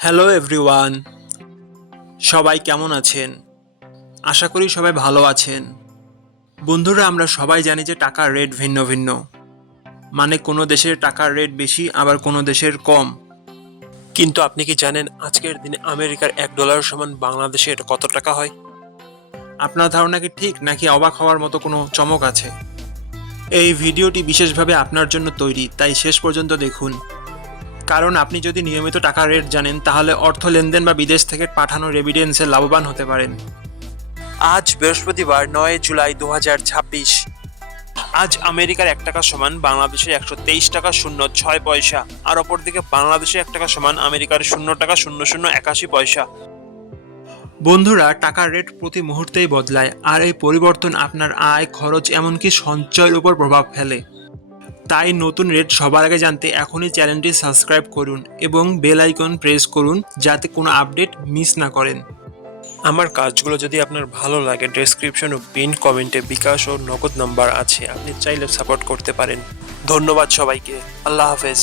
Hello everyone, সবাই কেমন আছেন? আশা করি সবাই ভালো আছেন। বন্ধুরা, আমরা সবাই জানি যে টাকার রেট ভিন্ন ভিন্ন। মানে কোনো দেশের টাকার রেট বেশি, আবার কোনো দেশের কম। কিন্তু আপনি কি জানেন আজকের দিনে আমেরিকার $1 সমান বাংলাদেশের কত টাকা হয়? আপনার ধারণা কি ঠিক, নাকি অবাক হওয়ার মতো কোনো চমক আছে? এই ভিডিওটি বিশেষভাবে আপনার জন্য তৈরি, তাই শেষ পর্যন্ত দেখুন। কারণ আপনি যদি নিয়মিত টাকার রেট জানেন, তাহলে অর্থ লেনদেন বা বিদেশ থেকে পাঠানো রেমিটেন্সে লাভবান হতে পারেন। আজ বৃহস্পতিবার 9 জুলাই 2026। আজ আমেরিকার $1 সমান বাংলাদেশের 123 টাকা 06 পয়সা, আর অপরদিকে বাংলাদেশের $1 সমান আমেরিকার $0.0081। বন্ধুরা, টাকার রেট প্রতি মুহূর্তেই বদলায়, আর এই পরিবর্তন আপনার আয়, খরচ, এমনকি সঞ্চয়ের উপর প্রভাব ফেলে। তাই নতুন রেট সবার আগে জানতে এখনই চ্যানেলটি সাবস্ক্রাইব করুন এবং বেল আইকন প্রেস করুন, যাতে কোনো আপডেট মিস না করেন। আমার কাজগুলো যদি আপনার ভালো লাগে, ডেসক্রিপশন ও পিন কমেন্টে বিকাশ ও নগদ নাম্বার আছে, আপনি চাইলে সাপোর্ট করতে পারেন। ধন্যবাদ সবাইকে। আল্লাহ হাফেজ।